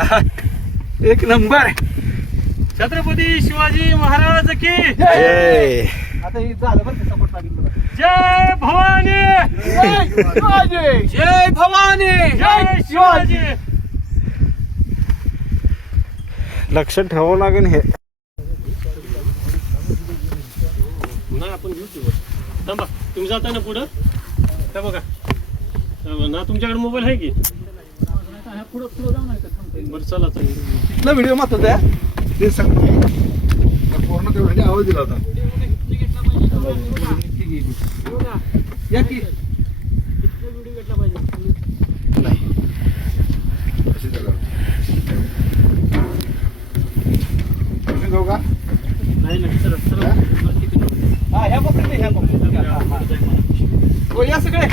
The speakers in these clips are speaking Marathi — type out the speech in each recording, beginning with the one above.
एक नंबर. छत्रपती शिवाजी महाराज की जय. आता हे झालं बरं का सपोर्ट लागेल तुला. जय भवानी. जय शिवाजी. जय भवानी. जय शिवाजी. लक्षात ठेवावं लागेल हे. ना आपण घेऊ की थांबा. तुम्ही जाता ना पुढं त्या बघा ना तुमच्याकडे मोबाईल आहे की बरं चला चला. तिथला व्हिडिओ महत्वाचा आहे ते सांगतो. पूर्ण ते व्हिडिओ आवाज दिला होता. या की जाऊ का? नाही नाही चला चला. हा ह्या पकडते ह्या पकडते. हो या सगळे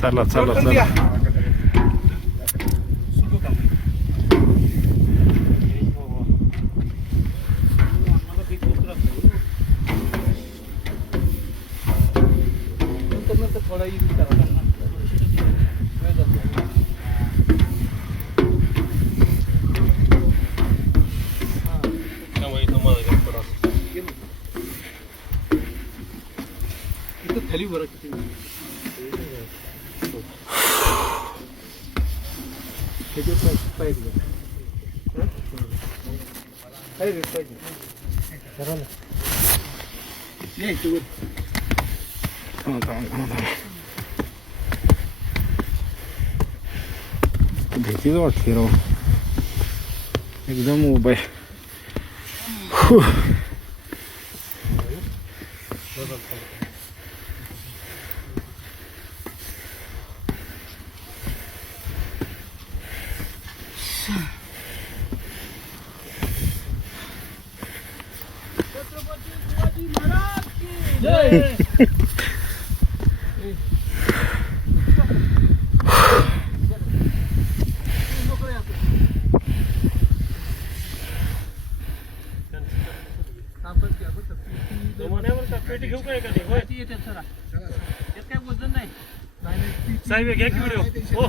चला चला पटकन या. चला. नंतर थोडा इजी करा. वेळ जातो. इथं खाली बरं किती पाहिजे भीतीच वाटते राव एकदम उभं आहे. पेटी घेऊ का एखादी? होय. येते सर. यात काय वजन नाही. साहेब घ्या की व्हिडिओ. हो